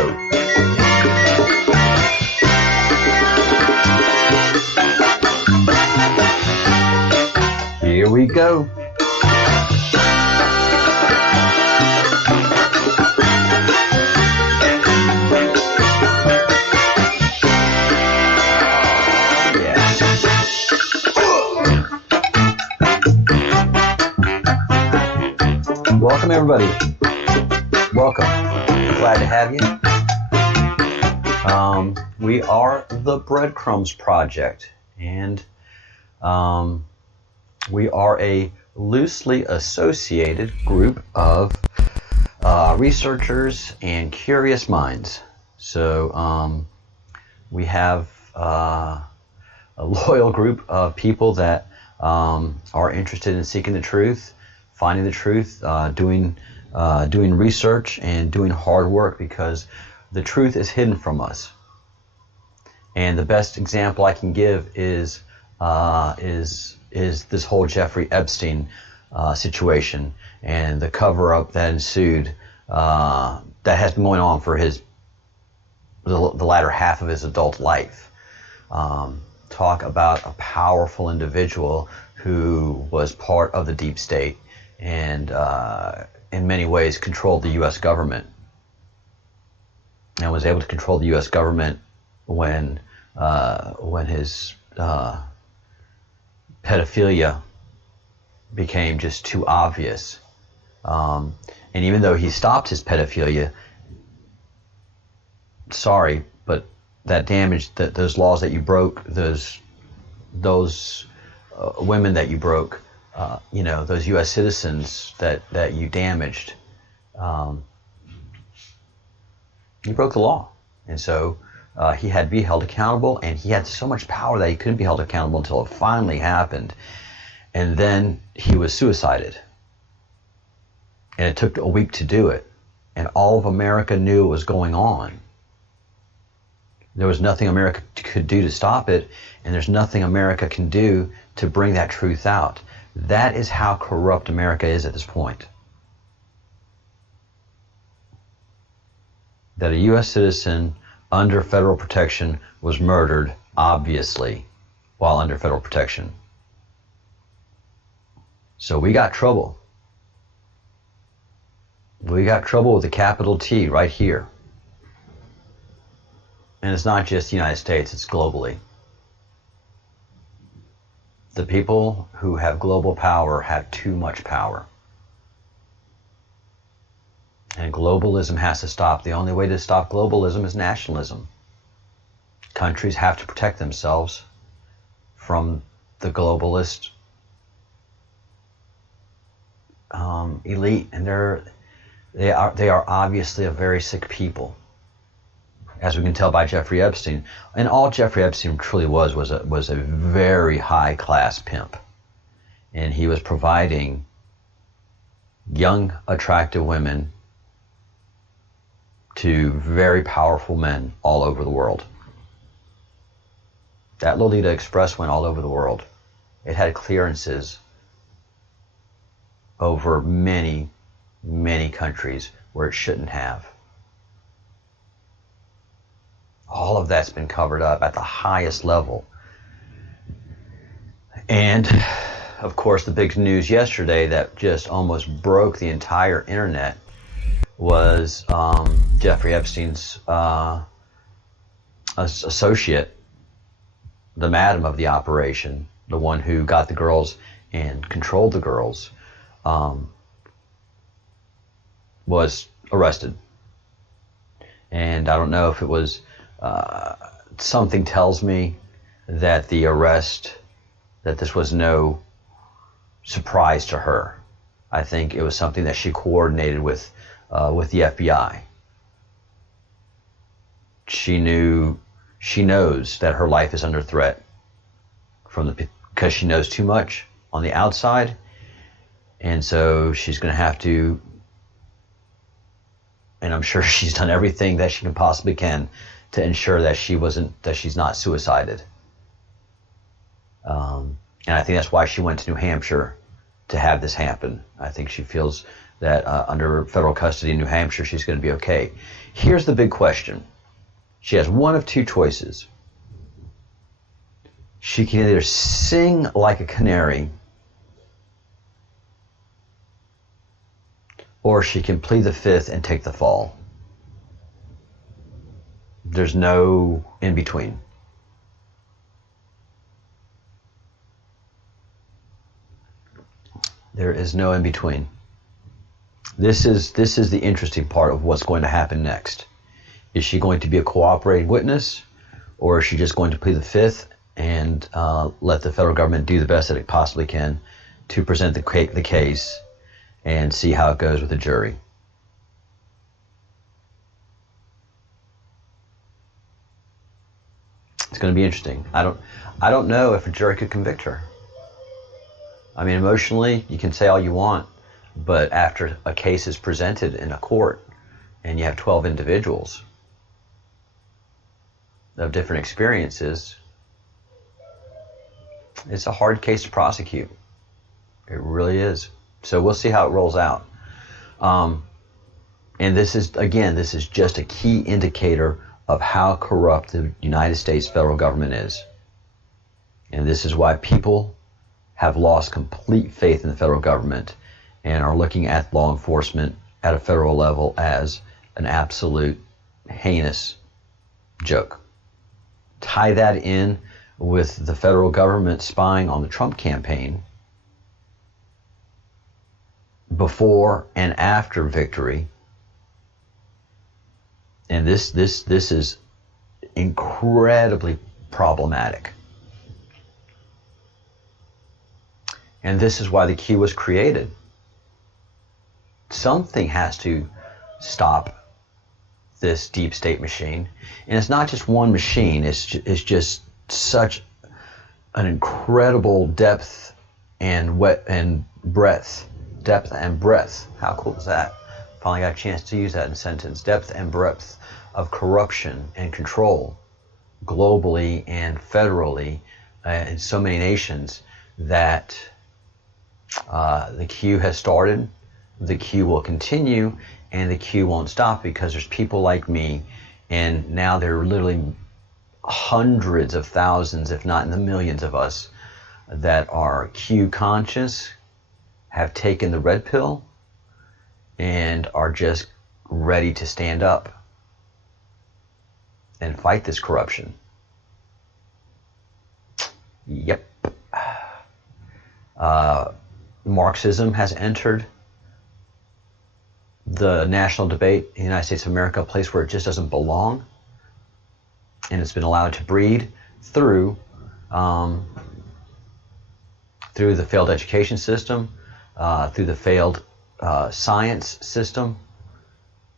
go. Here we go. Welcome, everybody. Welcome. Glad to have you. We are the Breadcrumbs Project, and we are a loosely associated group of researchers and curious minds. So we have a loyal group of people that are interested in seeking the truth, finding the truth, doing research and doing hard work, because the truth is hidden from us. And the best example I can give is this whole Jeffrey Epstein situation and the cover-up that ensued, that has been going on for the latter half of his adult life. Talk about a powerful individual who was part of the deep state and in many ways controlled the U.S. government, and was able to control the U.S. government when his pedophilia became just too obvious. And even though he stopped his pedophilia, sorry, but that damage, those laws that you broke, those women that you broke, those U.S. citizens that you damaged, you broke the law. And so he had to be held accountable, and he had so much power that he couldn't be held accountable until it finally happened. And then he was suicided. And it took a week to do it. And all of America knew what was going on. There was nothing America could do to stop it, and there's nothing America can do to bring that truth out. That is how corrupt America is at this point. That a U.S. citizen under federal protection was murdered, obviously, while under federal protection. So we got trouble. We got trouble with a capital T right here. And it's not just the United States, it's globally. The people who have global power have too much power. And globalism has to stop. The only way to stop globalism is nationalism. Countries have to protect themselves from the globalist elite, and they are obviously a very sick people, as we can tell by Jeffrey Epstein. And all Jeffrey Epstein truly was a very high class pimp, and he was providing young, attractive women to very powerful men all over the world. That Lolita Express went all over the world. It had clearances over many, many countries where it shouldn't have. All of that's been covered up at the highest level. And, of course, the big news yesterday that just almost broke the entire internet was Jeffrey Epstein's associate, the madam of the operation, the one who got the girls and controlled the girls, was arrested. And I don't know if it was, something tells me that the arrest, that this was no surprise to her. I think it was something that she coordinated with the FBI. She knows that her life is under threat because she knows too much on the outside, and so she's going to have to, and I'm sure she's done everything that she possibly can to ensure that she's not suicided. And I think that's why she went to New Hampshire to have this happen. I think she feels that under federal custody in New Hampshire, she's going to be okay. Here's the big question. She has one of two choices. She can either sing like a canary, or she can plead the fifth and take the fall. There's no in between. There is no in between. This is the interesting part of what's going to happen next. Is she going to be a cooperating witness, or is she just going to plead the fifth and let the federal government do the best that it possibly can to present the case and see how it goes with the jury? It's going to be interesting. I don't know if a jury could convict her. I mean, emotionally, you can say all you want, but after a case is presented in a court and you have 12 individuals of different experiences, it's a hard case to prosecute. It really is. So we'll see how it rolls out. And this is just a key indicator of how corrupt the United States federal government is. And this is why people have lost complete faith in the federal government and are looking at law enforcement at a federal level as an absolute heinous joke. Tie that in with the federal government spying on the Trump campaign before and after victory, and this is incredibly problematic. And this is why the Q was created. Something has to stop this deep state machine. And it's not just one machine, it's just such an incredible depth and breadth. Depth and breadth. How cool is that? Finally got a chance to use that in a sentence. Depth and breadth of corruption and control globally and federally in so many nations that the Q has started, the Q will continue, and the Q won't stop because there's people like me, and now there are literally hundreds of thousands, if not in the millions of us, that are Q conscious, have taken the red pill, and are just ready to stand up and fight this corruption. Yep. Marxism has entered the national debate in the United States of America, a place where it just doesn't belong, and it's been allowed to breed through the failed education system, through the failed science system,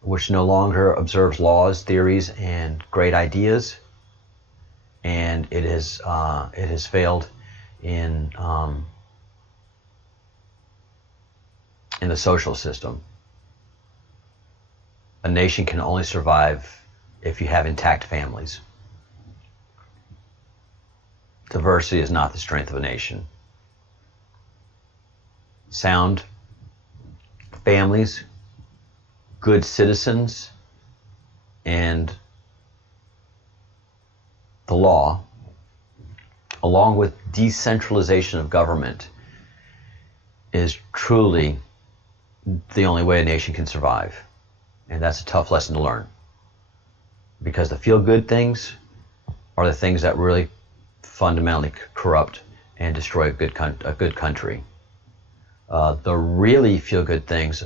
which no longer observes laws, theories, and great ideas, and it has failed in the social system. A nation can only survive if you have intact families. Diversity is not the strength of a nation. Sound families, good citizens, and the law, along with decentralization of government, is truly the only way a nation can survive. And that's a tough lesson to learn, because the feel-good things are the things that really fundamentally corrupt and destroy a good country. The really feel-good things,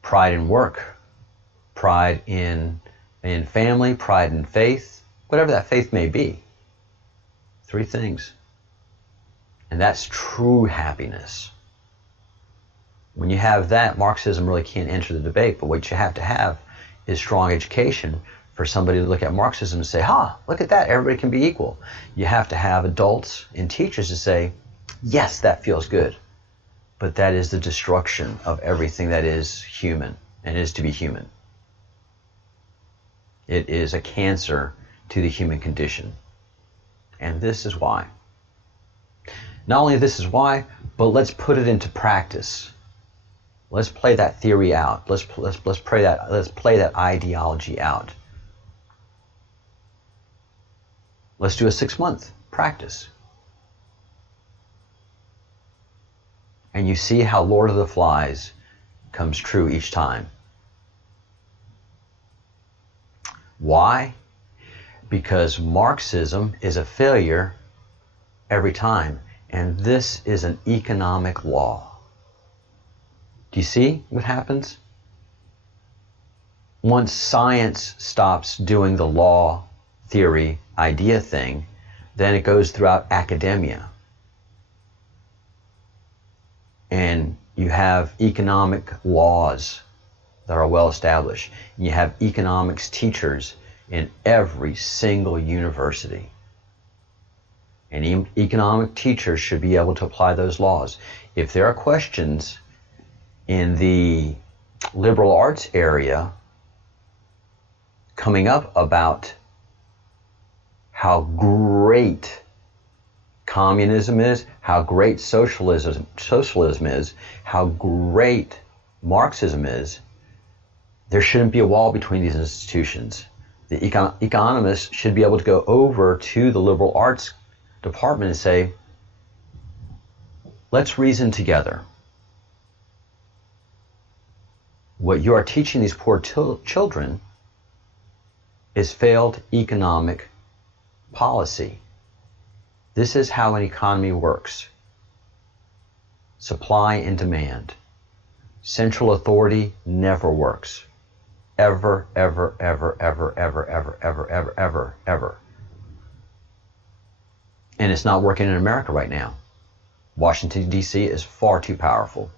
pride in work, pride in family, pride in faith, whatever that faith may be. 3 things. And that's true happiness. When you have that, Marxism really can't enter the debate, but what you have to have is strong education for somebody to look at Marxism and say, look at that, everybody can be equal. You have to have adults and teachers to say, yes, that feels good, but that is the destruction of everything that is human and is to be human. It is a cancer to the human condition. And this is why. Not only this is why, but let's put it into practice. Let's play that theory out. Let's play that ideology out. Let's do a 6-month practice. And you see how Lord of the Flies comes true each time. Why? Because Marxism is a failure every time. And this is an economic law. Do you see what happens? Once science stops doing the law, theory, idea thing, then it goes throughout academia. And you have economic laws that are well established. And you have economics teachers in every single university. And economic teachers should be able to apply those laws. If there are questions in the liberal arts area coming up about how great communism is, how great socialism is, how great Marxism is, there shouldn't be a wall between these institutions. The economists should be able to go over to the liberal arts department and say, let's reason together. What you are teaching these poor children is failed economic policy. This is how an economy works. Supply and demand. Central authority never works. Ever, ever, ever, ever, ever, ever, ever, ever, ever, ever. And it's not working in America right now. Washington, D.C. is far too powerful.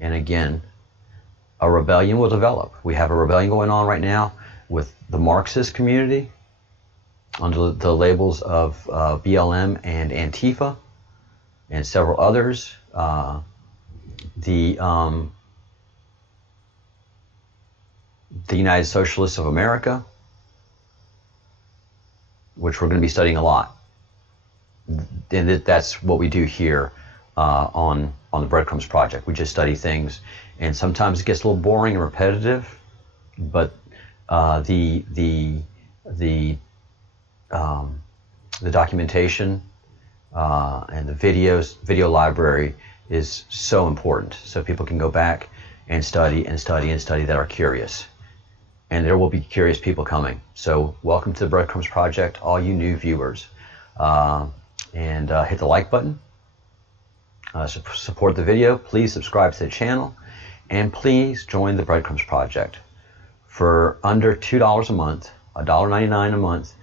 And again, a rebellion will develop. We have a rebellion going on right now with the Marxist community under the labels of BLM and Antifa and several others. The United Socialists of America, which we're going to be studying a lot. And that's what we do here on the Breadcrumbs Project. We just study things, and sometimes it gets a little boring and repetitive, but the documentation and the video library is so important, so people can go back and study and study and study that are curious. And there will be curious people coming. So welcome to the Breadcrumbs Project, all you new viewers. And hit the like button. Support the video. Please subscribe to the channel. And please join the Breadcrumbs Project. For under $2 a month, $1.99 a month,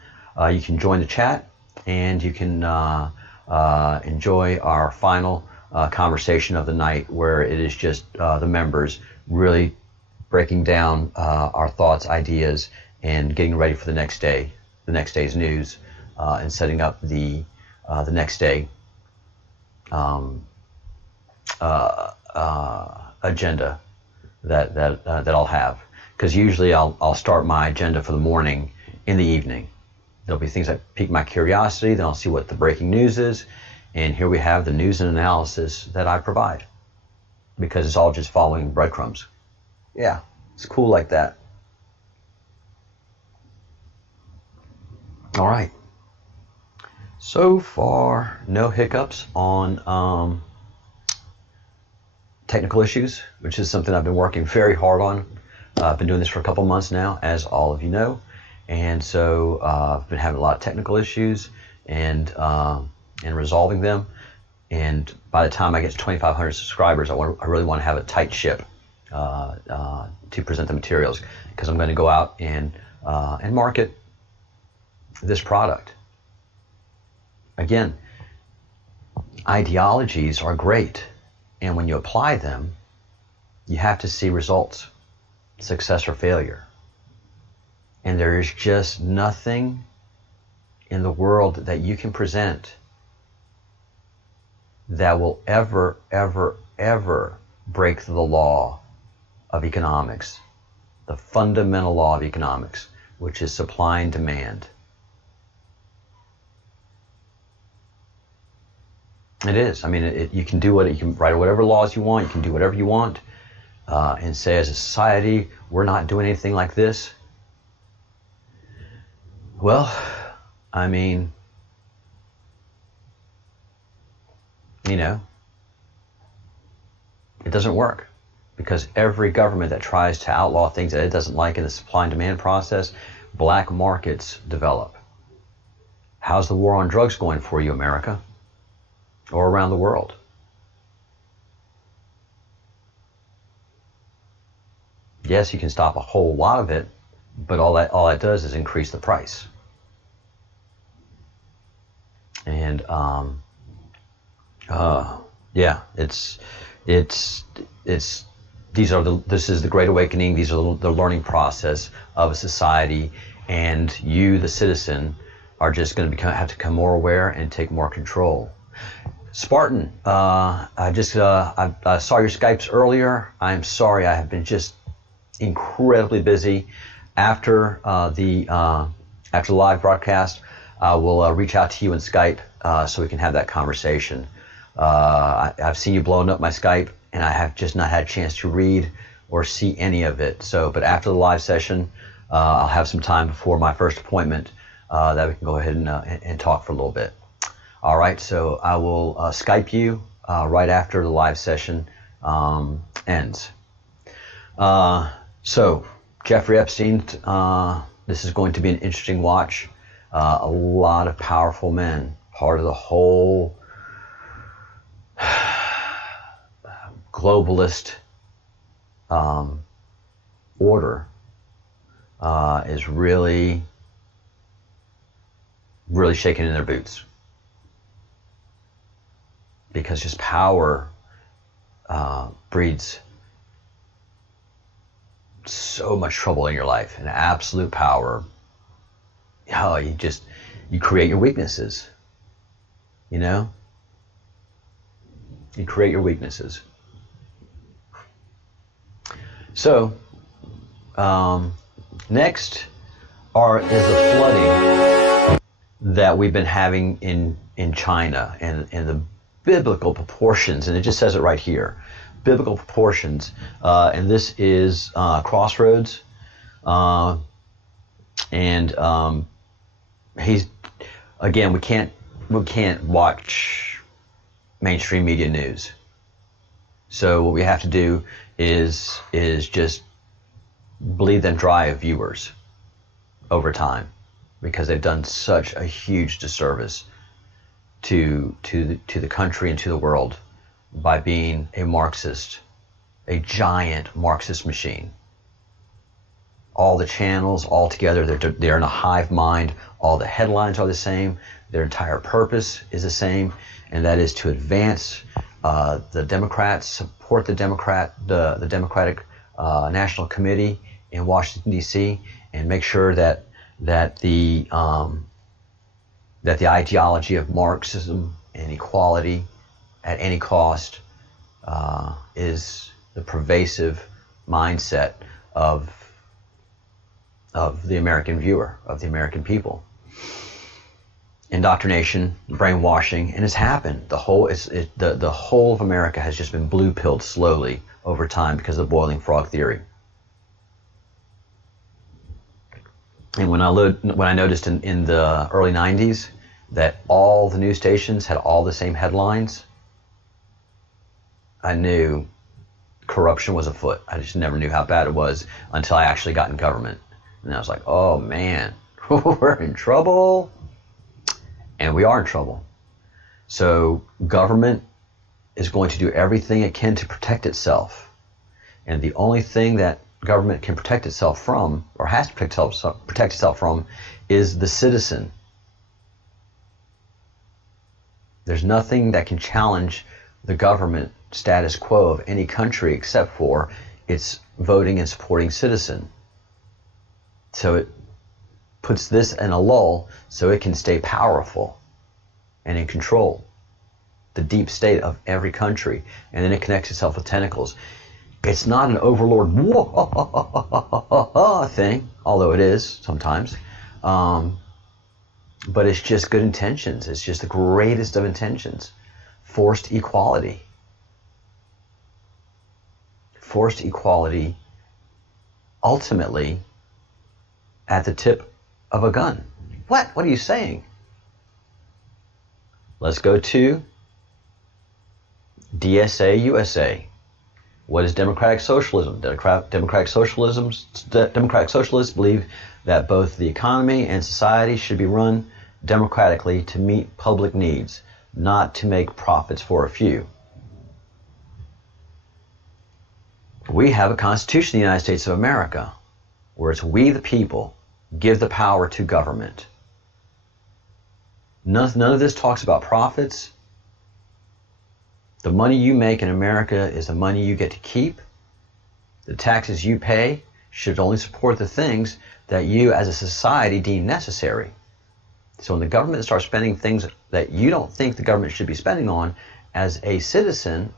you can join the chat, and you can enjoy our final conversation of the night, where it is just the members really breaking down our thoughts, ideas, and getting ready for the next day, the next day's news, and setting up the next day agenda that I'll have. Because usually I'll start my agenda for the morning in the evening. There'll be things that pique my curiosity, then I'll see what the breaking news is, and here we have the news and analysis that I provide. Because it's all just following breadcrumbs. Yeah, it's cool like that. All right. So far, no hiccups on technical issues, which is something I've been working very hard on. I've been doing this for a couple months now, as all of you know. And so I've been having a lot of technical issues and resolving them. And by the time I get to 2,500 subscribers, I really want to have a tight ship to present the materials, because I'm going to go out and market this product. Again, ideologies are great, and when you apply them, you have to see results, success or failure. And there is just nothing in the world that you can present that will ever, ever, ever break the law of economics, the fundamental law of economics, which is supply and demand. It is. I mean, you can do you can write whatever laws you want. You can do whatever you want, and say as a society we're not doing anything like this. Well, I mean, you know, it doesn't work, because every government that tries to outlaw things that it doesn't like in the supply and demand process, black markets develop. How's the war on drugs going for you, America? Or around the world? Yes, you can stop a whole lot of it, but all that does is increase the price. And yeah, this is the Great Awakening. These are the learning process of a society, and you, the citizen, are just going to have to become more aware and take more control. Spartan, I saw your Skypes earlier. I'm sorry, I have been just incredibly busy. After the live broadcast, I will reach out to you in Skype so we can have that conversation. I've seen you blowing up my Skype, and I have just not had a chance to read or see any of it. But after the live session, I'll have some time before my first appointment that we can go ahead and talk for a little bit. All right, so I will Skype you right after the live session ends. So, Jeffrey Epstein, this is going to be an interesting watch. A lot of powerful men, part of the whole globalist order, is really shaking in their boots, because just power breeds so much trouble in your life. And absolute power, you create your weaknesses. You create your weaknesses. So next is the flooding that we've been having in China, and the biblical proportions, and it just says it right here, biblical proportions, and this is Crossroads, and he's, again, we can't watch mainstream media news, so what we have to do is just bleed them dry of viewers over time, because they've done such a huge disservice to the country and to the world by being a Marxist, a giant Marxist machine. All the channels all together, they're in a hive mind. All the headlines are the same. Their entire purpose is the same, and that is to advance the Democrats, support the Democratic National Committee in Washington D.C., and make sure that the ideology of Marxism and equality at any cost is the pervasive mindset of the American viewer, of the American people. Indoctrination, brainwashing, and it's happened. The whole of America has just been blue-pilled slowly over time because of the boiling frog theory. And when I noticed in the early 90s that all the news stations had all the same headlines, I knew corruption was afoot. I just never knew how bad it was until I actually got in government. And I was like, oh man, we're in trouble. And we are in trouble. So government is going to do everything it can to protect itself. And the only thing that government can protect itself from, or has to protect itself from, is the citizen. There's nothing that can challenge the government status quo of any country except for its voting and supporting citizen. So it puts this in a lull so it can stay powerful and in control, the deep state of every country, and then it connects itself with tentacles. It's not an overlord thing, although it is sometimes, but it's just good intentions. It's just the greatest of intentions. forced equality. Forced equality ultimately at the tip of a gun. What? What are you saying? Let's go to DSA USA. What is democratic socialism? Democratic socialists believe that both the economy and society should be run democratically to meet public needs, not to make profits for a few. We have a Constitution in the United States of America where it's we the people give the power to government. None of this talks about profits. The money you make in America is the money you get to keep. The taxes you pay should only support the things that you as a society deem necessary. So when the government starts spending things that you don't think the government should be spending on as a citizen,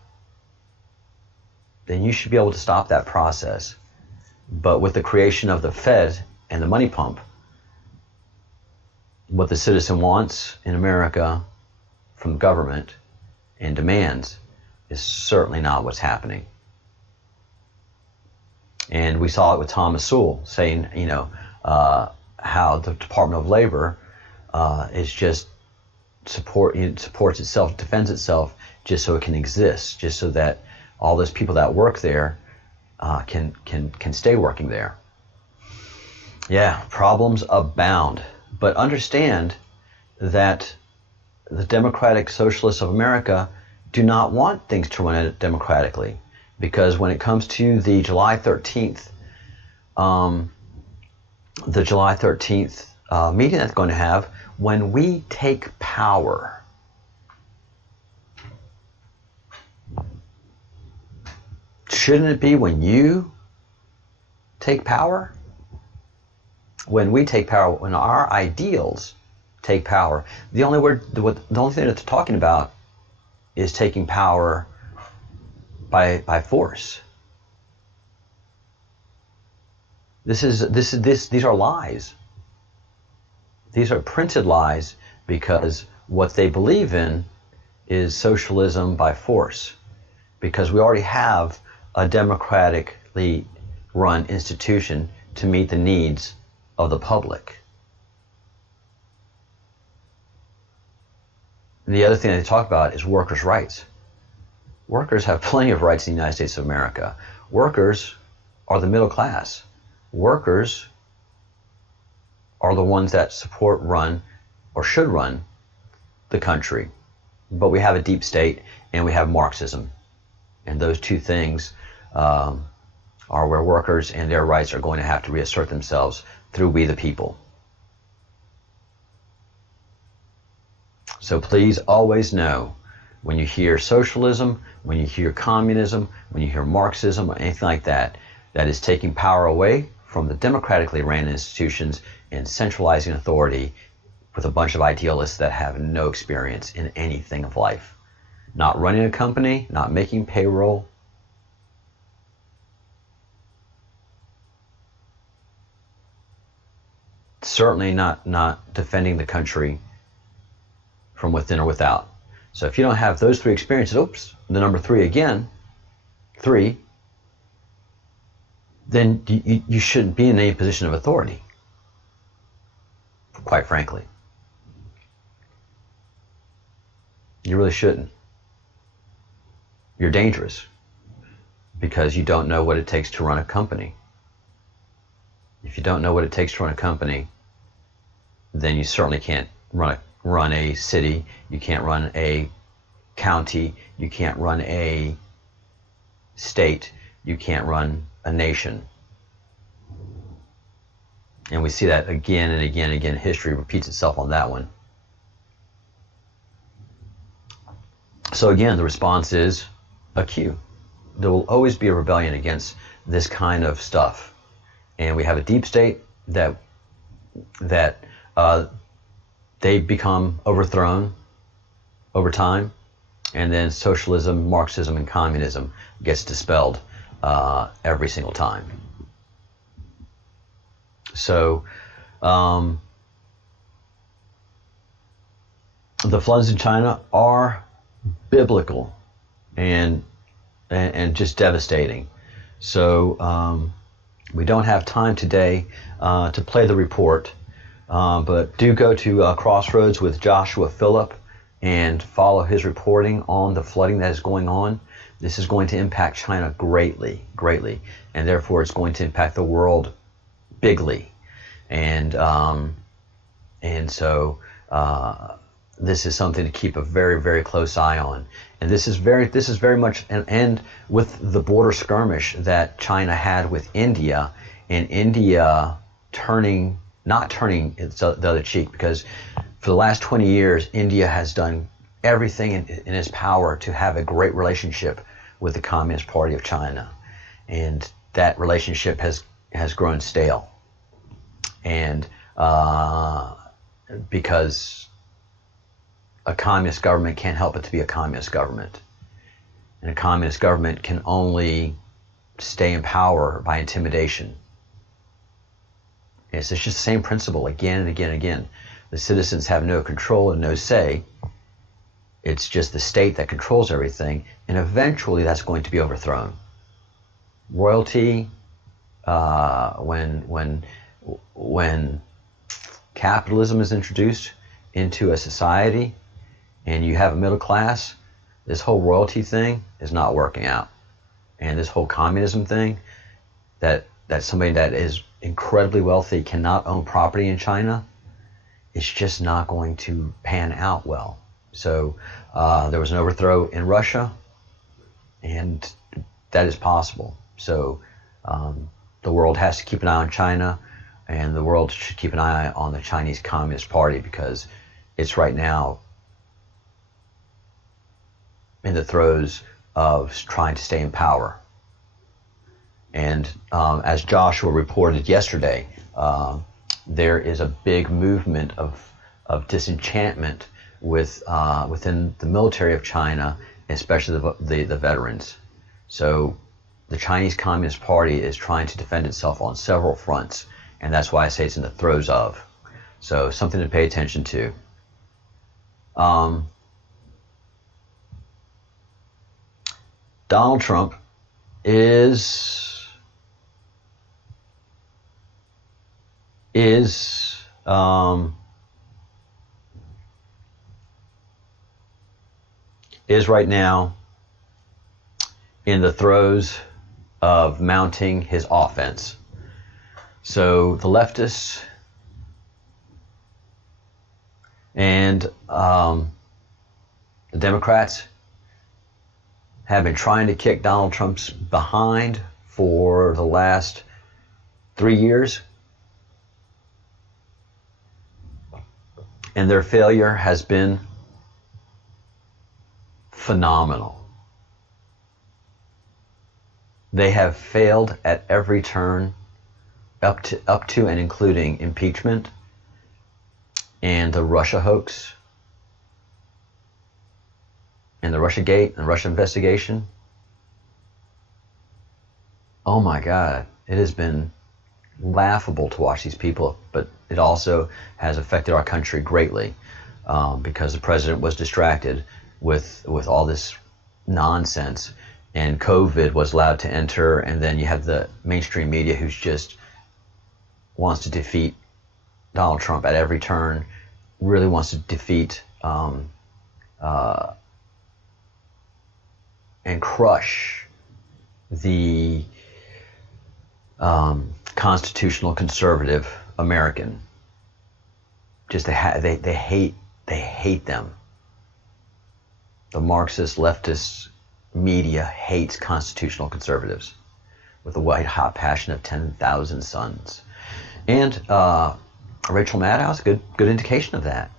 then you should be able to stop that process. But with the creation of the Fed and the money pump, what the citizen wants in America from government and demands is certainly not what's happening. And we saw it with Thomas Sowell saying, how the Department of Labor is just supports itself, defends itself just so it can exist, just so that all those people that work there can stay working there. Yeah, problems abound. But understand that the Democratic Socialists of America do not want things to run democratically, because when it comes to the July 13th, meeting that's going to have, when we take power, shouldn't it be when you take power? When we take power, when our ideals take power, the only thing that they're talking about is taking power by force. These are lies. These are printed lies, because what they believe in is socialism by force, because we already have a democratically run institution to meet the needs of the public. And the other thing they talk about is workers' rights. Workers have plenty of rights in the United States of America. Workers are the middle class. Workers are the ones that support, run, or should run the country. But we have a deep state and we have Marxism. And those two things are where workers and their rights are going to have to reassert themselves through we the people. So please always know, when you hear socialism, when you hear communism, when you hear Marxism or anything like that, that is taking power away from the democratically ran institutions and centralizing authority with a bunch of idealists that have no experience in anything of life. Not running a company, not making payroll, certainly not defending the country from within or without. So if you don't have those three experiences, the number three again, then you shouldn't be in any position of authority, quite frankly. You really shouldn't. You're dangerous because you don't know what it takes to run a company. If you don't know what it takes to run a company, then you certainly can't run a city, you can't run a county, you can't run a state, you can't run a nation. And we see that again and again and again. History repeats itself on that one. So again, the response is a Q. There will always be a rebellion against this kind of stuff. And we have a deep state that they become overthrown over time, and then socialism, Marxism, and communism gets dispelled every single time. So the floods in China are biblical and just devastating. So we don't have time today to play the report, but do go to Crossroads with Joshua Phillip and follow his reporting on the flooding that is going on. This is going to impact China greatly, and therefore it's going to impact the world bigly. And so this is something to keep a very, very close eye on. And this is very much an end with the border skirmish that China had with India, and India not turning the other cheek, because for the last 20 years, India has done everything in its power to have a great relationship with the Communist Party of China. And that relationship has grown stale. And because a communist government can't help but to be a communist government. And a communist government can only stay in power by intimidation. It's just the same principle again and again and again. The citizens have no control and no say. It's just the state that controls everything, and eventually that's going to be overthrown. Royalty, when capitalism is introduced into a society and you have a middle class, this whole royalty thing is not working out. And this whole communism thing, that somebody that is incredibly wealthy cannot own property in China, it's just not going to pan out well. So there was an overthrow in Russia, and that is possible. So the world has to keep an eye on China, and the world should keep an eye on the Chinese Communist Party, because it's right now in the throes of trying to stay in power. And as Joshua reported yesterday, there is a big movement of disenchantment within the military of China, especially the veterans. So the Chinese Communist Party is trying to defend itself on several fronts, and that's why I say it's in the throes of. So something to pay attention to. Donald Trump is right now in the throes of mounting his offense. So the leftists and the Democrats have been trying to kick Donald Trump's behind for the last 3 years. And their failure has been phenomenal. They have failed at every turn, up to and including impeachment and the Russia hoax and the Russiagate and Russia investigation. Oh my God, it has been laughable to watch these people, but it also has affected our country greatly because the president was distracted with all this nonsense, and COVID was allowed to enter, and then you have the mainstream media who's just wants to defeat Donald Trump at every turn, really wants to defeat and crush the constitutional conservative American. Just they hate them. The Marxist leftist media hates constitutional conservatives with a white hot passion of 10,000 suns. And Rachel Maddow is a good indication of that.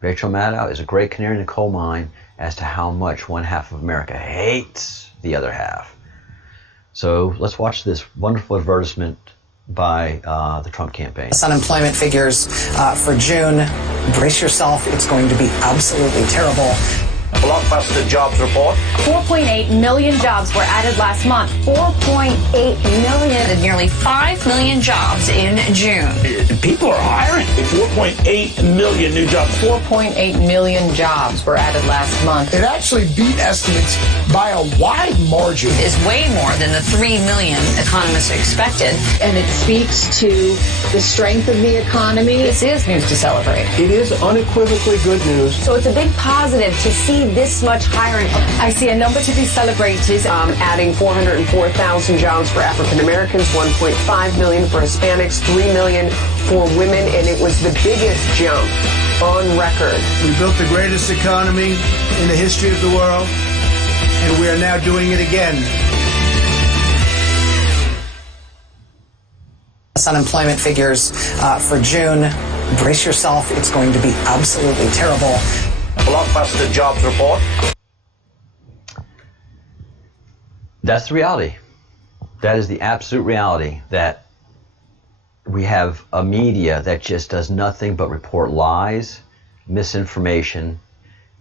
Rachel Maddow is a great canary in the coal mine as to how much one half of America hates the other half. So let's watch this wonderful advertisement by the Trump campaign. Unemployment figures for June. Brace yourself. It's going to be absolutely terrible. Blockbuster jobs report. 4.8 million jobs were added last month. 4.8 million. And nearly 5 million jobs in June. People are hiring. 4.8 million new jobs. 4.8 million jobs were added last month. It actually beat estimates by a wide margin. Is way more than the 3 million economists expected. And it speaks to the strength of the economy. This is news to celebrate. It is unequivocally good news. So it's a big positive to see this much hiring. I see a number to be celebrated. Adding 404,000 jobs for African Americans, 1.5 million for Hispanics, 3 million for women, and it was the biggest jump on record. We built the greatest economy in the history of the world, and we are now doing it again. Unemployment figures for June. Brace yourself. It's going to be absolutely terrible. Blockbuster jobs report. That's the reality. That is the absolute reality, that we have a media that just does nothing but report lies, misinformation,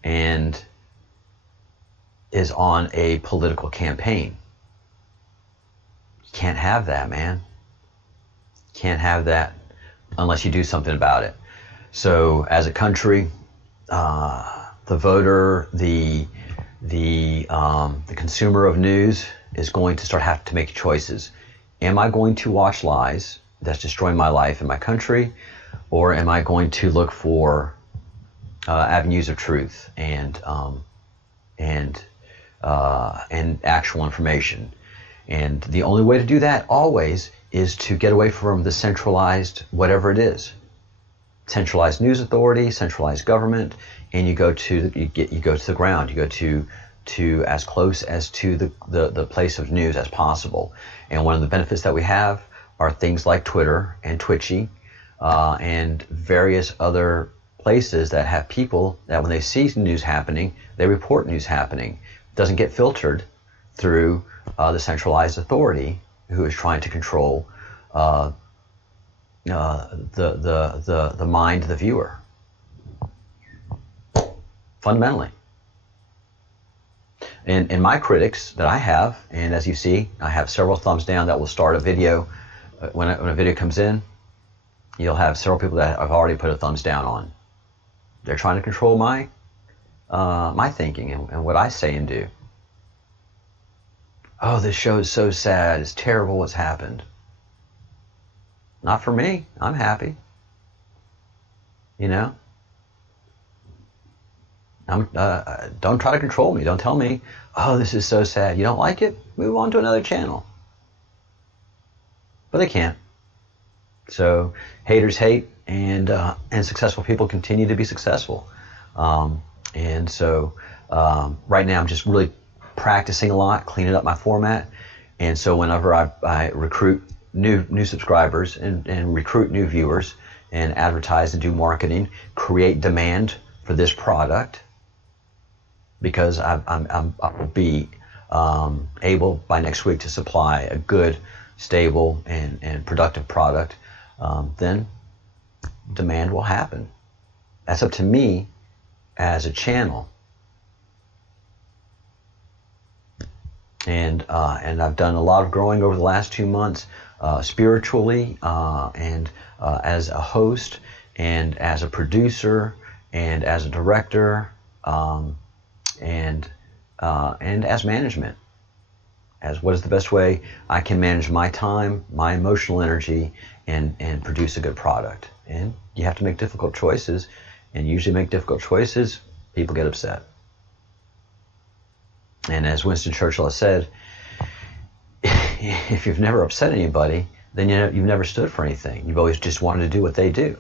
and is on a political campaign. You can't have that, man. Can't have that unless you do something about it. So as a country, the voter, the consumer of news is going to start having to make choices. Am I going to watch lies that's destroying my life and my country, or am I going to look for avenues of truth and actual information? And the only way to do that always is to get away from the centralized whatever it is, centralized news authority, centralized government, and you go to the ground. You go to as close as to the place of news as possible. And one of the benefits that we have are things like Twitter and Twitchy and various other places that have people that when they see news happening, they report news happening. It doesn't get filtered through the centralized authority who is trying to control the mind of the viewer. Fundamentally. And my critics that I have, and as you see, I have several thumbs down that will start a video. When a video comes in, you'll have several people that I've already put a thumbs down on. They're trying to control my thinking and what I say and do. Oh, this show is so sad. It's terrible what's happened. Not for me. I'm happy. You know? Don't try to control me. Don't tell me, oh, this is so sad. You don't like it? Move on to another channel. But they can't. So haters hate, and successful people continue to be successful. And so right now I'm just really practicing a lot, cleaning up my format. And so whenever I recruit new subscribers and recruit new viewers and advertise and do marketing, create demand for this product, because I will be able by next week to supply a good, stable, and productive product, then demand will happen. That's up to me as a channel. And I've done a lot of growing over the last 2 months, spiritually, and as a host, and as a producer, and as a director, and as management. As what is the best way I can manage my time, my emotional energy, and produce a good product. And you have to make difficult choices, and usually make difficult choices, people get upset. And as Winston Churchill has said, if you've never upset anybody, then you've never stood for anything. You've always just wanted to do what they do.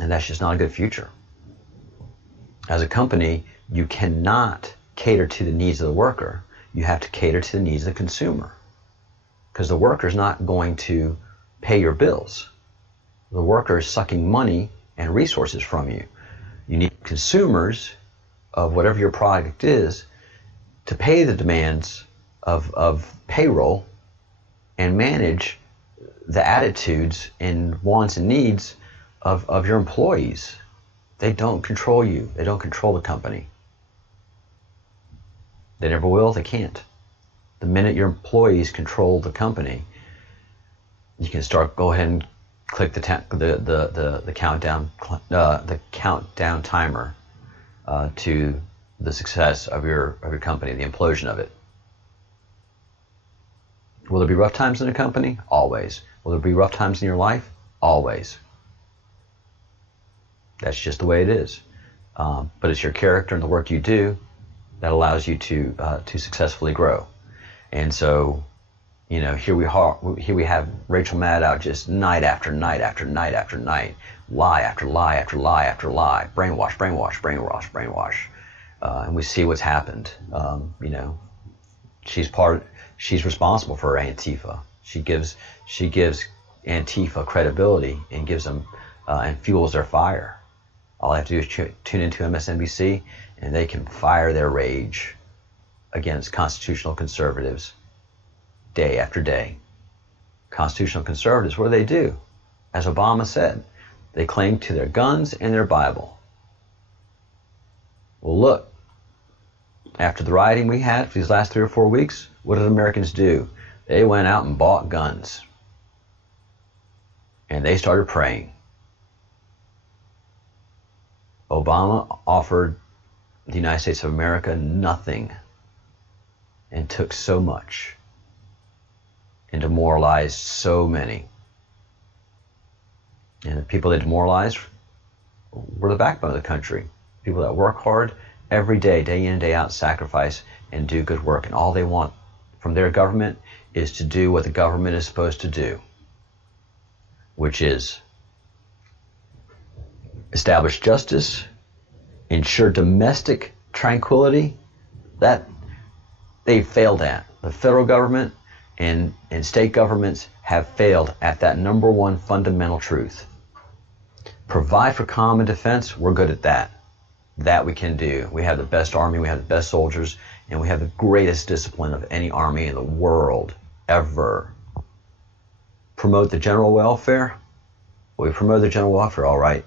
And that's just not a good future. As a company, you cannot cater to the needs of the worker. You have to cater to the needs of the consumer. Because the worker is not going to pay your bills. The worker is sucking money and resources from you. You need consumers of whatever your product is to pay the demands of payroll and manage the attitudes and wants and needs of your employees. They don't control you. They don't control the company. They never will. They can't. The minute your employees control the company, you can go ahead and click the countdown timer to the success of your company, the implosion of it. Will there be rough times in a company? Always. Will there be rough times in your life? Always. That's just the way it is. But it's your character and the work you do that allows you to successfully grow. And so, here we have Rachel Maddow just night after night after night after night, lie after lie after lie after lie, brainwash. And we see what's happened. She's responsible for Antifa. She gives Antifa credibility and gives them and fuels their fire. All I have to do is tune into MSNBC, and they can fire their rage against constitutional conservatives day after day. Constitutional conservatives, what do? As Obama said, they cling to their guns and their Bible. Well, look, after the rioting we had for these last 3 or 4 weeks, what did Americans do? They went out and bought guns. And they started praying. Obama offered the United States of America nothing and took so much and demoralized so many. And the people they demoralized were the backbone of the country. People that work hard every day, day in and day out, sacrifice and do good work. And all they want from their government is to do what the government is supposed to do, which is establish justice, ensure domestic tranquility. That they failed at. The federal government and state governments have failed at that number one fundamental truth. Provide for common defense, we're good at that. That we can do. We have the best army, we have the best soldiers, and we have the greatest discipline of any army in the world ever. Promote the general welfare? We promote the general welfare, all right.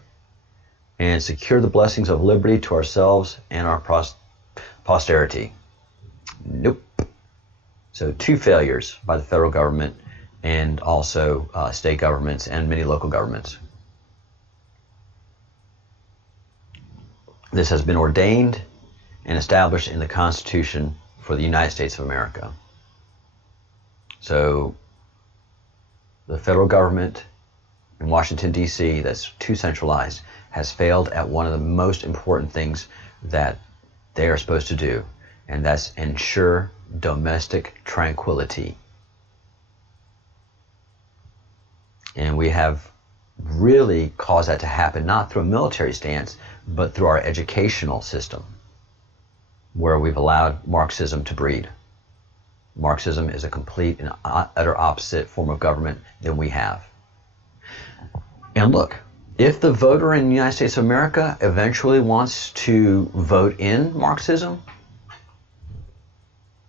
And secure the blessings of liberty to ourselves and our posterity. Nope. So 2 failures by the federal government and also state governments and many local governments. This has been ordained and established in the Constitution for the United States of America. So the federal government in Washington, D.C., that's too centralized, has failed at one of the most important things that they are supposed to do, and that's ensure domestic tranquility. And we have really caused that to happen, not through a military stance, but through our educational system, where we've allowed Marxism to breed. Marxism is a complete and utter opposite form of government than we have. And look, if the voter in the United States of America eventually wants to vote in Marxism,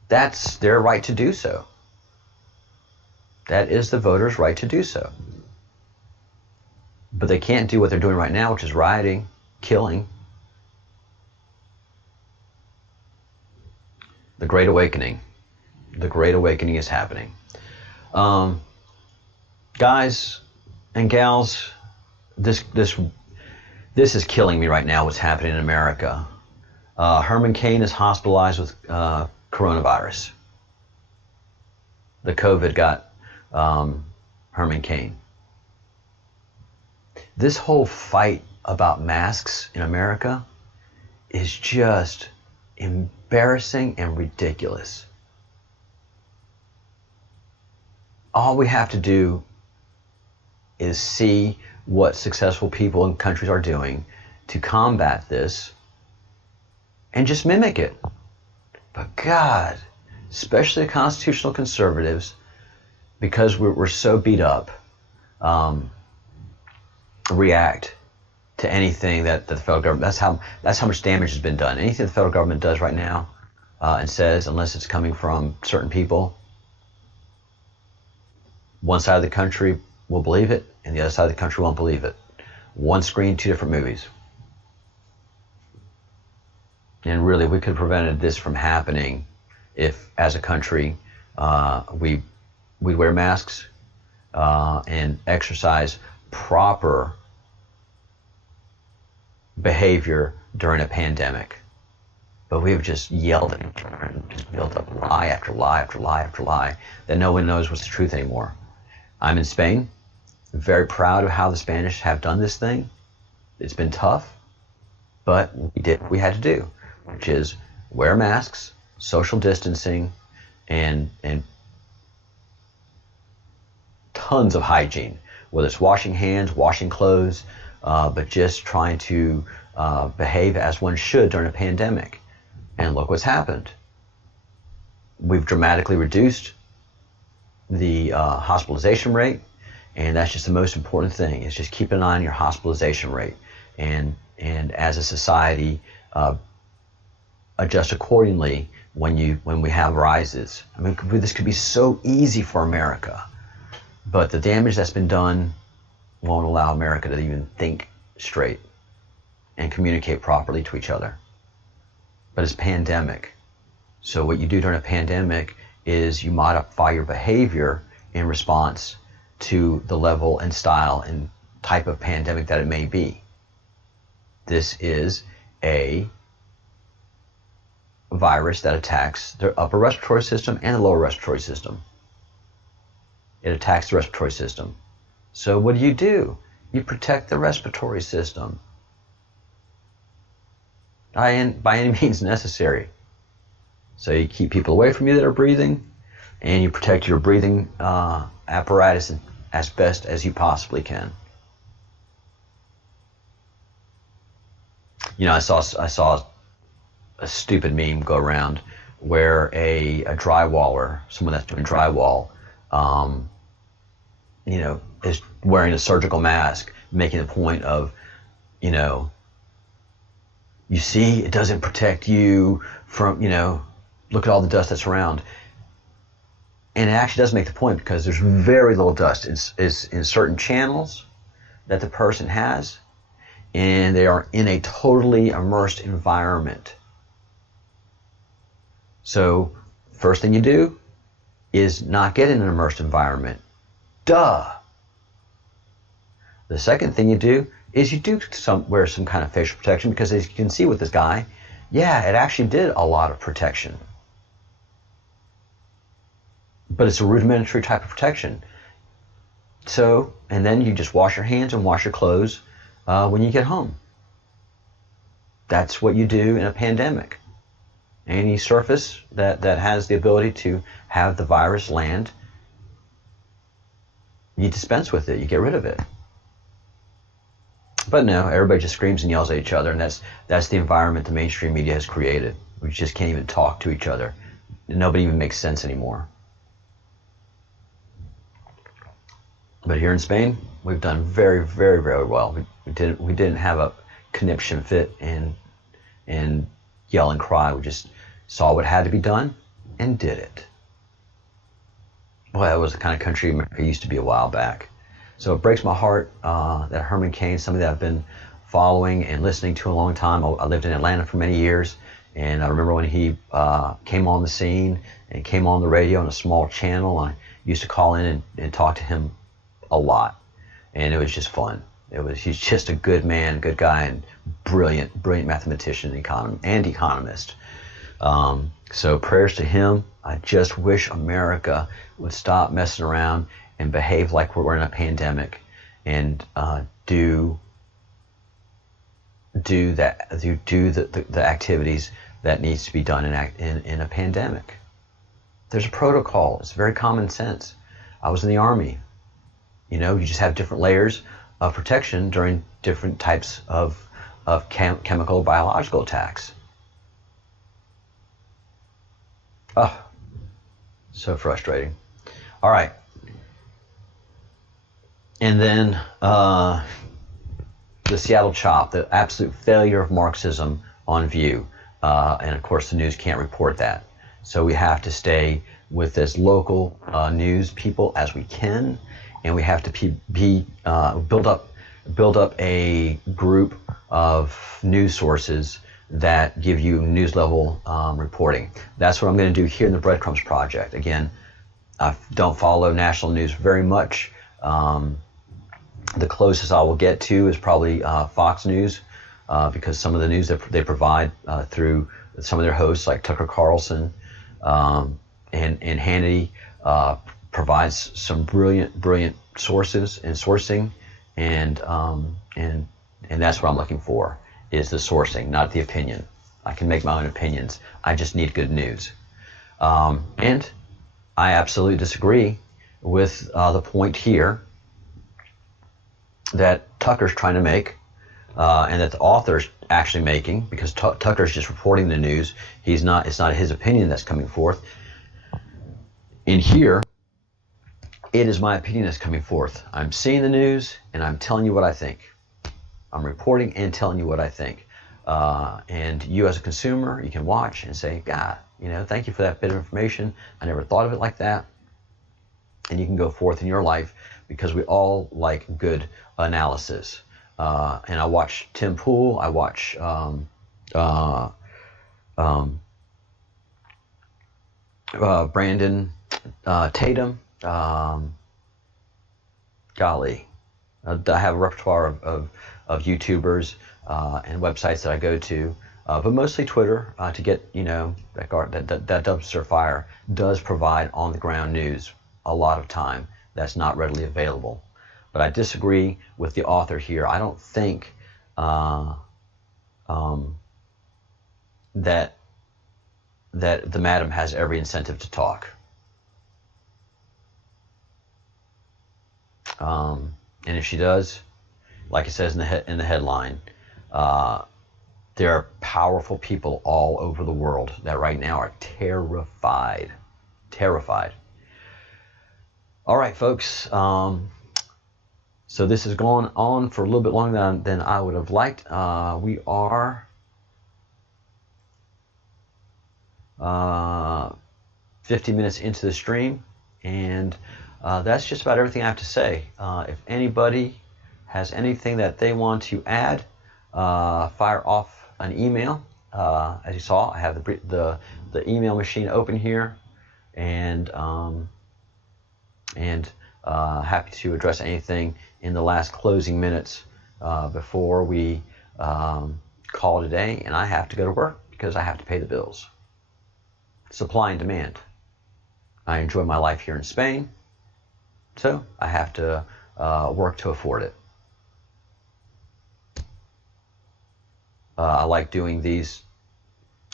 that's their right to do so. That is the voter's right to do so. But they can't do what they're doing right now, which is rioting, killing. The Great Awakening. The Great Awakening is happening. Guys and gals, this is killing me right now, what's happening in America. Herman Cain is hospitalized with coronavirus. The COVID got Herman Cain. This whole fight about masks in America is just embarrassing and ridiculous. All we have to do is see what successful people in countries are doing to combat this and just mimic it. But God, especially the constitutional conservatives, because we're so beat up, react to anything that the federal government, that's how much damage has been done. Anything the federal government does right now and says, unless it's coming from certain people, one side of the country will believe it and the other side of the country won't believe it. One screen, 2 different movies. And really, we could have prevented this from happening if, as a country, we wear masks and exercise proper behavior during a pandemic. But we've just yelled at each other and just built up lie after lie after lie after lie that no one knows what's the truth anymore. I'm in Spain. I'm very proud of how the Spanish have done this thing. It's been tough, but we did what we had to do, which is wear masks, social distancing, and tons of hygiene, whether it's washing hands, washing clothes, but just trying to behave as one should during a pandemic. And look what's happened. We've dramatically reduced the hospitalization rate, and that's just the most important thing, is just keep an eye on your hospitalization rate, and as a society adjust accordingly when we have rises. I mean, this could be so easy for America, but the damage that's been done won't allow America to even think straight and communicate properly to each other. But it's pandemic. So what you do during a pandemic is you modify your behavior in response to the level and style and type of pandemic that it may be. This is a virus that attacks the upper respiratory system and the lower respiratory system. It attacks the respiratory system. So what do? You protect the respiratory system by any means necessary. So you keep people away from you that are breathing, and you protect your breathing apparatus as best as you possibly can. You know, I saw a stupid meme go around where a drywaller, someone that's doing drywall, is wearing a surgical mask, making the point of, you see, it doesn't protect you from, look at all the dust that's around. And it actually does make the point, because there's very little dust in certain channels that the person has, and they are in a totally immersed environment. So first thing you do is not get in an immersed environment. Duh. The second thing you do is you do wear some kind of facial protection, because as you can see with this guy, yeah, it actually did a lot of protection. But it's a rudimentary type of protection. So, and then you just wash your hands and wash your clothes when you get home. That's what you do in a pandemic. Any surface that has the ability to have the virus land, you dispense with it, you get rid of it. But no, everybody just screams and yells at each other, and that's the environment the mainstream media has created. We just can't even talk to each other. Nobody even makes sense anymore. But here in Spain, we've done very, very, very well. We didn't have a conniption fit and yell and cry. We just saw what had to be done and did it. Boy, that was the kind of country America used to be a while back. So it breaks my heart that Herman Cain, somebody that I've been following and listening to a long time. I lived in Atlanta for many years, and I remember when he came on the scene and came on the radio on a small channel. I used to call in and talk to him a lot, and it was just fun. He's just a good man, good guy, and brilliant mathematician and economist. So prayers to him. I just wish America would stop messing around and behave like we're in a pandemic, and do the activities that needs to be done in a pandemic. There's a protocol. It's very common sense. I was in the Army. You just have different layers of protection during different types of chemical or biological attacks. Oh, so frustrating. All right. And then the Seattle Chop, the absolute failure of Marxism on view. And of course the news can't report that. So we have to stay with as local news people as we can, and we have to build up a group of news sources that give you news level reporting. That's what I'm going to do here in the Breadcrumbs Project. Again, I don't follow national news very much. The closest I will get to is probably Fox News, because some of the news that they provide through some of their hosts, like Tucker Carlson and Hannity, provides some brilliant sources and sourcing, and that's what I'm looking for, is the sourcing, not the opinion. I can make my own opinions. I just need good news. And I absolutely disagree with the point here that Tucker's trying to make, and that the author's actually making, because Tucker's just reporting the news. It's not his opinion that's coming forth. In here, it is my opinion that's coming forth. I'm seeing the news, and I'm telling you what I think. I'm reporting and telling you what I think. And you as a consumer, you can watch and say, God, thank you for that bit of information. I never thought of it like that. And you can go forth in your life, because we all like good analysis. And I watch Tim Pool. I watch Brandon Tatum. Golly, I have a repertoire of YouTubers and websites that I go to, but mostly Twitter, to get that dumpster fire does provide on the ground news a lot of time that's not readily available. But I disagree with the author here. I don't think that the madam has every incentive to talk. And if she does, like it says in the headline, there are powerful people all over the world that right now are terrified. All right, folks. So this has gone on for a little bit longer than I would have liked. We are 50 minutes into the stream, and that's just about everything I have to say. If anybody has anything that they want to add, fire off an email. As you saw, I have the email machine open here, and happy to address anything in the last closing minutes before we call today. And I have to go to work because I have to pay the bills. Supply and demand. I enjoy my life here in Spain, so I have to work to afford it. I like doing these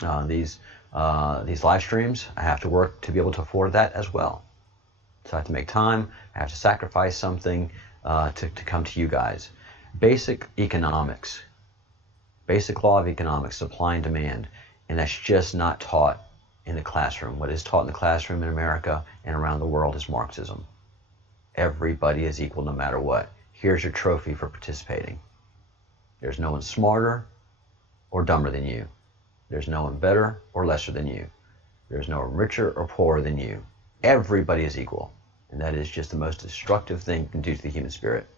live streams. I have to work to be able to afford that as well. So I have to make time. I have to sacrifice something to come to you guys. Basic economics, basic law of economics, supply and demand, and that's just not taught in the classroom. What is taught in the classroom in America and around the world is Marxism. Everybody is equal no matter what. Here's your trophy for participating. There's no one smarter or dumber than you. There's no one better or lesser than you. There's no one richer or poorer than you. Everybody is equal. And that is just the most destructive thing you can do to the human spirit.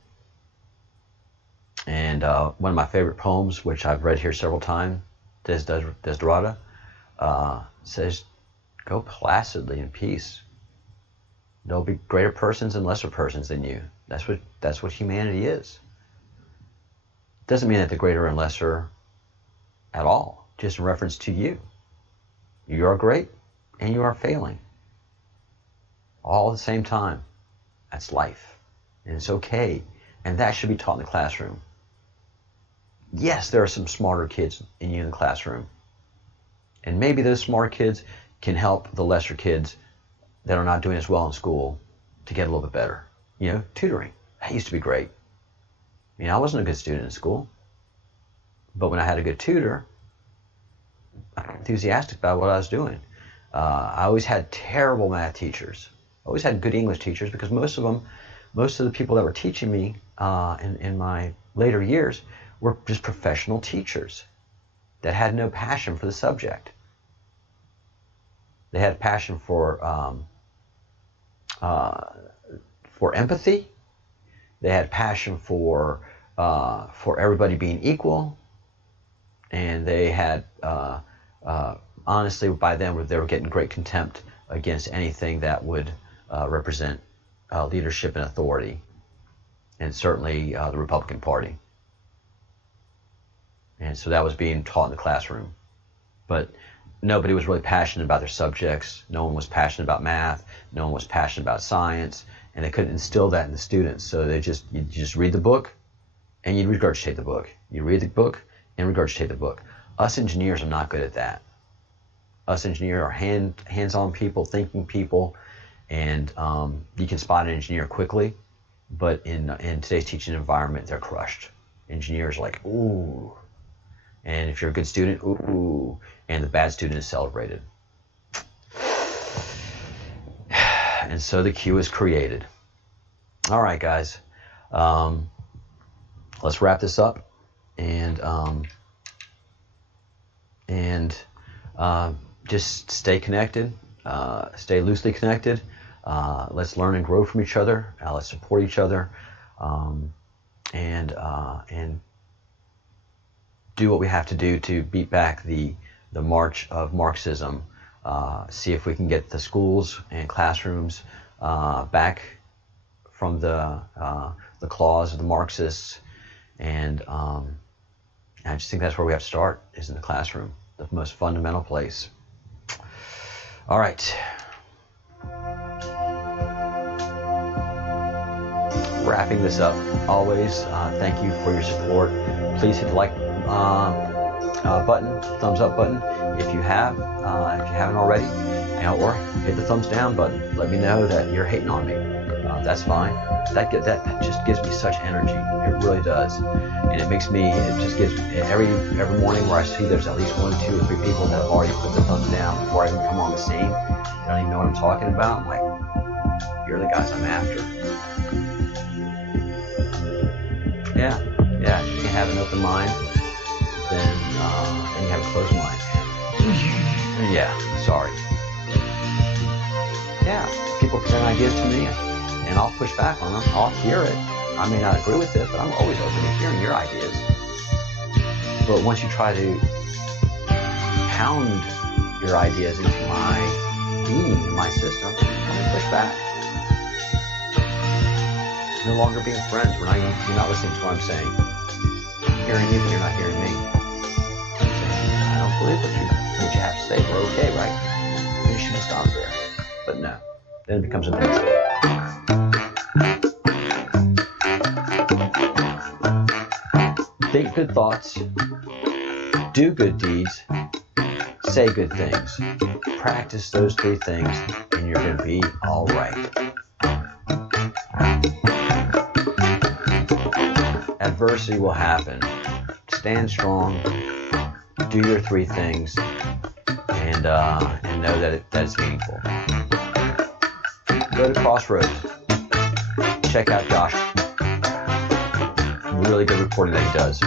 And one of my favorite poems, which I've read here several times, Desiderata, says, go placidly in peace. There'll be greater persons and lesser persons than you. That's what humanity is. Doesn't mean that the greater and lesser at all, just in reference to you. You are great and you are failing. All at the same time. That's life. And it's okay. And that should be taught in the classroom. Yes, there are some smarter kids in you in the classroom. And maybe those smart kids can help the lesser kids that are not doing as well in school to get a little bit better. Tutoring. That used to be great. I wasn't a good student in school. But when I had a good tutor, I was enthusiastic about what I was doing. I always had terrible math teachers. I always had good English teachers, because most of the people that were teaching me in my later years were just professional teachers that had no passion for the subject. They had passion for empathy. They had passion for everybody being equal, and they had, honestly, by then they were getting great contempt against anything that would represent leadership and authority, and certainly the Republican Party. And so that was being taught in the classroom. But nobody was really passionate about their subjects. No one was passionate about math. No one was passionate about science. And they couldn't instill that in the students. So you just read the book and you regurgitate the book. You read the book and regurgitate the book. Us engineers are not good at that. Us engineers are hands-on people, thinking people, and you can spot an engineer quickly, but in today's teaching environment, they're crushed. Engineers are like, ooh. And if you're a good student, ooh, and the bad student is celebrated. And so the queue is created. All right, guys. Let's wrap this up and just stay connected, stay loosely connected. Let's learn and grow from each other. Let's support each other, and do what we have to do to beat back the march of Marxism. See if we can get the schools and classrooms back from the claws of the Marxists, and I just think that's where we have to start, is in the classroom, the most fundamental place. All right. Wrapping this up, always thank you for your support. Please hit the like button, thumbs up button if you haven't already, or hit the thumbs down button. Let me know that you're hating on me. That's fine. That just gives me such energy. It really does, and it just gives every morning where I see there's at least 1, 2, or 3 people that have already put the thumbs down before I even come on the scene. They don't even know what I'm talking about. I'm like, you're the guys I'm after. Yeah. If you can have an open mind, then you have a closed mind. Yeah, sorry. Yeah, people present ideas to me, and I'll push back on them. I'll hear it. I may not agree with it, but I'm always open to hearing your ideas. But once you try to pound your ideas into my being, my system, I'm going to push back. No longer being friends. You're not listening to what I'm saying. I'm hearing you, but you're not hearing me. I'm saying, I don't believe what you have to say. We're okay, right? You should have stopped there. But no. Then it becomes a thing. Think good thoughts. Do good deeds. Say good things. Practice those 3 things, and you're going to be all right. Adversity will happen. Stand strong. Do your 3 things, and know that it's meaningful. Go to Crossroads. Check out Josh. Really good reporting that he does.